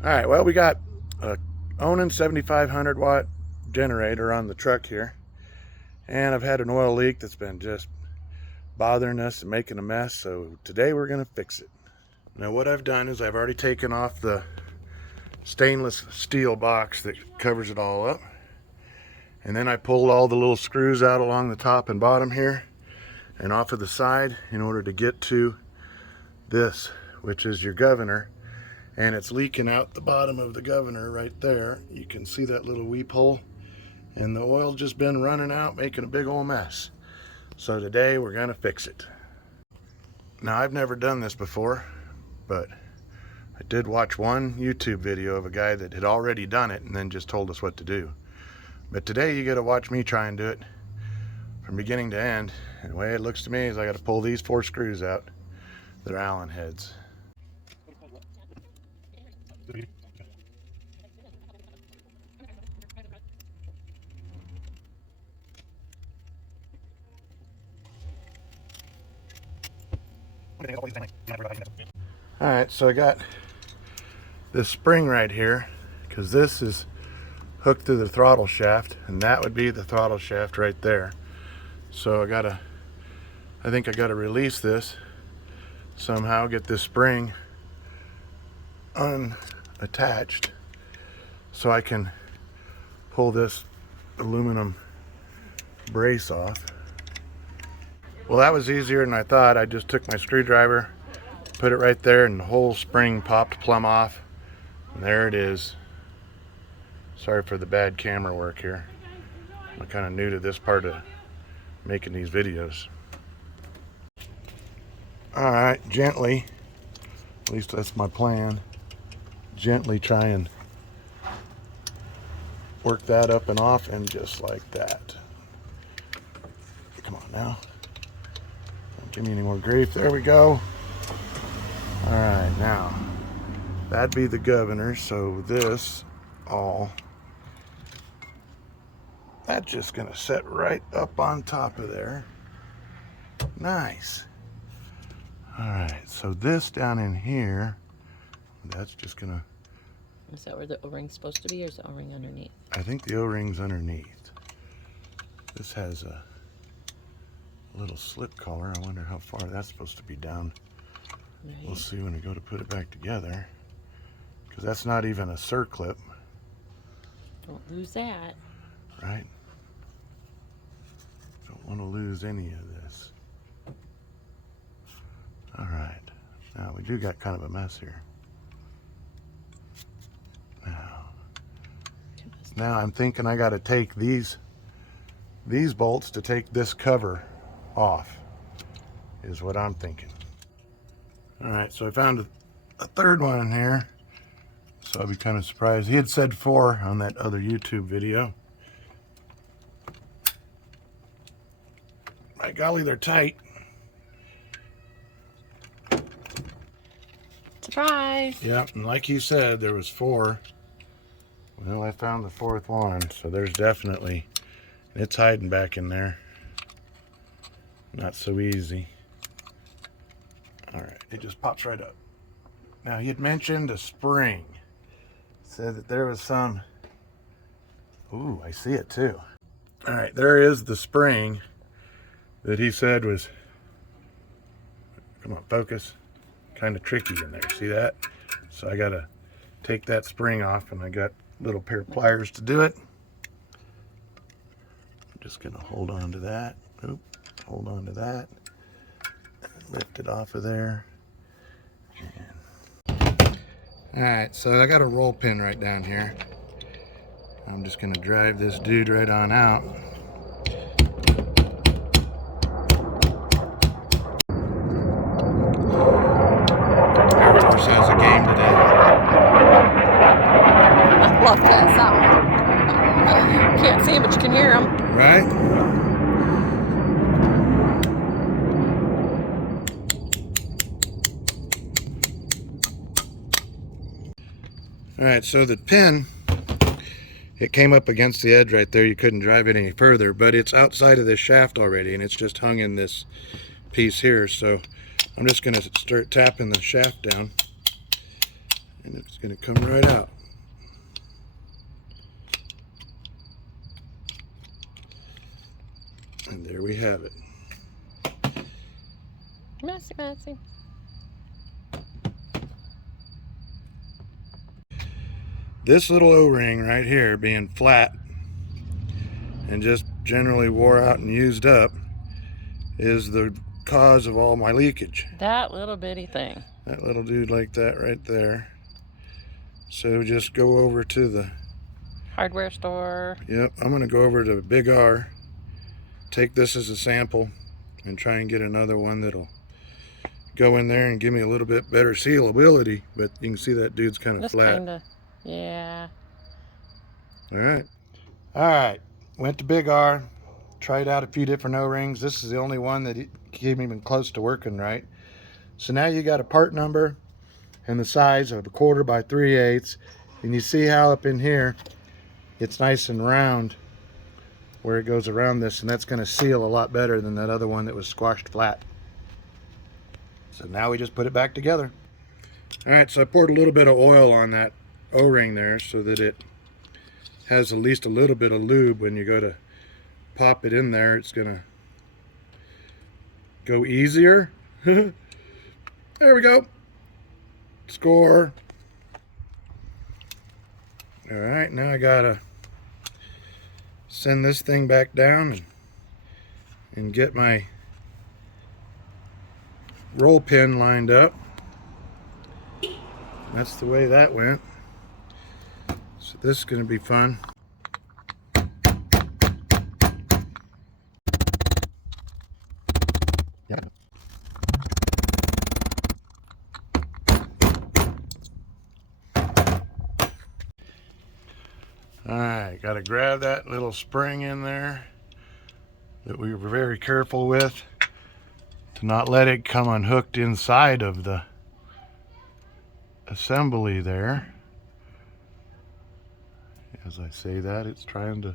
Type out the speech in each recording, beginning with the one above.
Alright, well, we got a Onan 7500 watt generator on the truck here, and I've had an oil leak that's been just bothering us and making a mess, so today we're going to fix it. Now what I've done is I've already taken off the stainless steel box that covers it all up, and then I pulled all the little screws out along the top and bottom here and off of the side in order to get to this, which is your governor. And it's leaking out the bottom of the governor right there. You can see that little weep hole, and the oil's just been running out, making a big old mess. So today we're gonna fix it. Now I've never done this before, but I did watch one YouTube video of a guy that had already done it and then just told us what to do. But today you gotta watch me try and do it from beginning to end. And the way it looks to me is I gotta pull these 4 screws out. They're Allen heads. Alright, so I got this spring right here, because this is hooked to the throttle shaft, and that would be the throttle shaft right there. So I think I gotta release this somehow, get this spring unattached so I can pull this aluminum brace off. Well, that was easier than I thought. I just took my screwdriver, put it right there, and the whole spring popped plumb off. And there it is. Sorry for the bad camera work here. I'm kind of new to this part of making these videos. Alright, gently, at least that's my plan, gently try and work that up and off, and just like that. Come on now. Don't give me any more grief. There we go. Alright, now that'd be the governor, so this that's just gonna set right up on top of there. Nice. Alright, so this down in here, that's just gonna... Is that where the O-ring's supposed to be, or is the O-ring underneath? I think the O-ring's underneath. This has a little slip collar. I wonder how far that's supposed to be down. Right. We'll see when we go to put it back together, because that's not even a circlip. Don't lose that. Right? Don't want to lose any of this. Alright, now we do got kind of a mess here. Now I'm thinking I got to take these bolts to take this cover off, is what I'm thinking. Alright, so I found a third one in here, so I'll be kind of surprised. He had said 4 on that other YouTube video. By golly, they're tight. Surprise! Yep, and like you said, there was 4. Well, I found the 4th one, so there's definitely, it's hiding back in there. Not so easy. Alright, it just pops right up. Now, he had mentioned a spring. Said that there was some... Ooh, I see it too. Alright, there is the spring that he said was... Come on, focus. Kind of tricky in there, see that? So I gotta take that spring off, and I got a little pair of pliers to do it. I'm just gonna hold on to that. Oop, hold on to that. Lift it off of there. Alright, so I got a roll pin right down here. I'm just gonna drive this dude right on out. Air Force has a game today. I love that sound. Can't see him, but you can hear him. Right? Alright, so the pin, it came up against the edge right there. You couldn't drive it any further, but it's outside of this shaft already, and it's just hung in this piece here. So I'm just going to start tapping the shaft down. And it's going to come right out. And there we have it. Messy, messy. This little O-ring right here being flat and just generally wore out and used up is the cause of all my leakage. That little bitty thing. That little dude like that right there. So just go over to the Hardware store. Yep, I'm going to go over to Big R, take this as a sample, and try and get another one that'll go in there and give me a little bit better sealability. But you can see that dude's kind of flat. Kinda, yeah. Alright, went to Big R, tried out a few different O-rings. This is the only one that came even close to working right. So now you got a part number and the size of 1/4 by 3/8, and you see how up in here it's nice and round where it goes around this, and that's going to seal a lot better than that other one that was squashed flat. So now we just put it back together. Alright, so I poured a little bit of oil on that O-ring there so that it has at least a little bit of lube. When you go to pop it in there, it's gonna go easier. There we go. Score. Alright, now I gotta send this thing back down and get my roll pin lined up. That's the way that went. So this is going to be fun. Yeah. Alright, got to grab that little spring in there that we were very careful with to not let it come unhooked inside of the assembly there. As I say that, it's trying to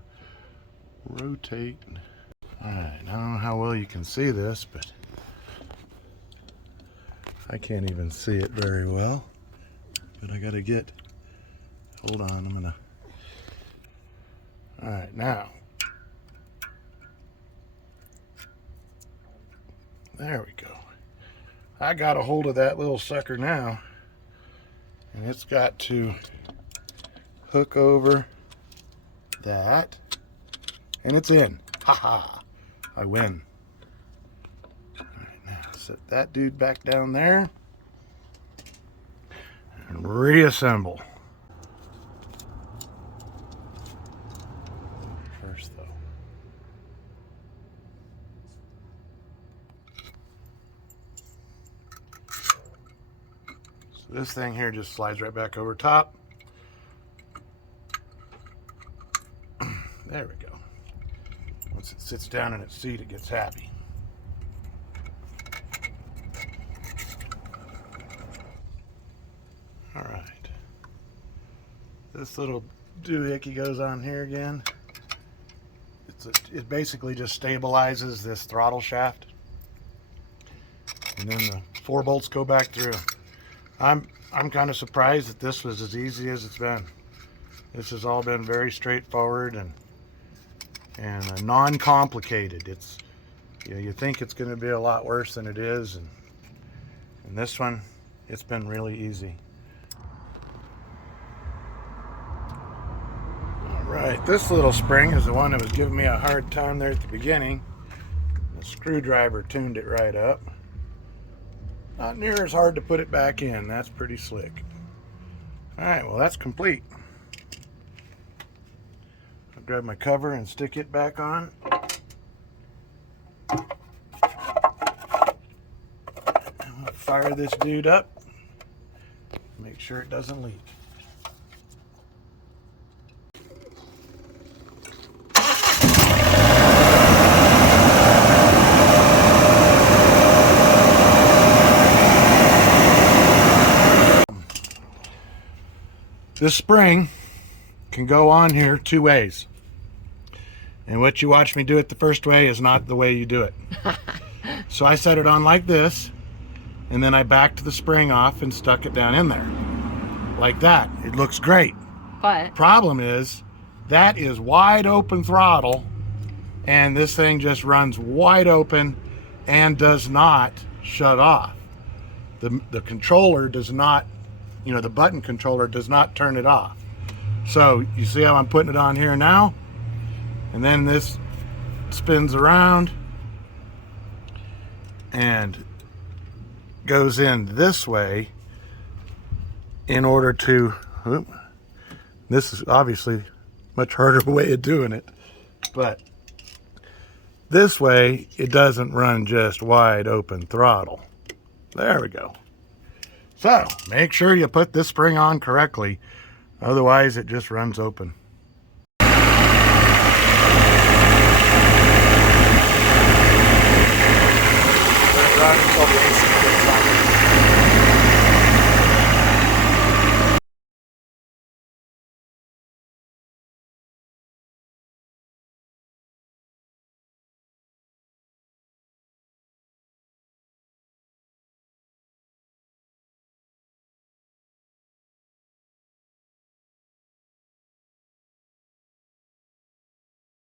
rotate. Alright, I don't know how well you can see this, but I can't even see it very well. But I gotta get, hold on, I'm gonna, alright, now. There we go. I got a hold of that little sucker now, and it's got to hook over that, and it's in. Haha, I win. All right, now set that dude back down there and reassemble. First though. So this thing here just slides right back over top. There we go. Once it sits down in its seat, it gets happy. All right. This little doohickey goes on here again. It basically just stabilizes this throttle shaft, and then the 4 bolts go back through. I'm kind of surprised that this was as easy as it's been. This has all been very straightforward and non-complicated. It's, you know, you think it's going to be a lot worse than it is, and this one, it's been really easy. All right, this little spring is the one that was giving me a hard time there at the beginning. The screwdriver tuned it right up. Not near as hard to put it back in. That's pretty slick. All right, well, that's complete. Grab my cover and stick it back on. And we'll fire this dude up. Make sure it doesn't leak. This spring can go on here 2 ways. And what you watch me do it the first way is not the way you do it. So I set it on like this, and then I backed the spring off and stuck it down in there. like that. It looks great. But Problem is, that is wide open throttle, and this thing just runs wide open and does not shut off. The controller does not, the button controller does not turn it off. So you see how I'm putting it on here now? And then this spins around and goes in this way in order to, this is obviously much harder way of doing it, but this way it doesn't run just wide open throttle. There we go. So make sure you put this spring on correctly, otherwise it just runs open. Run until the AC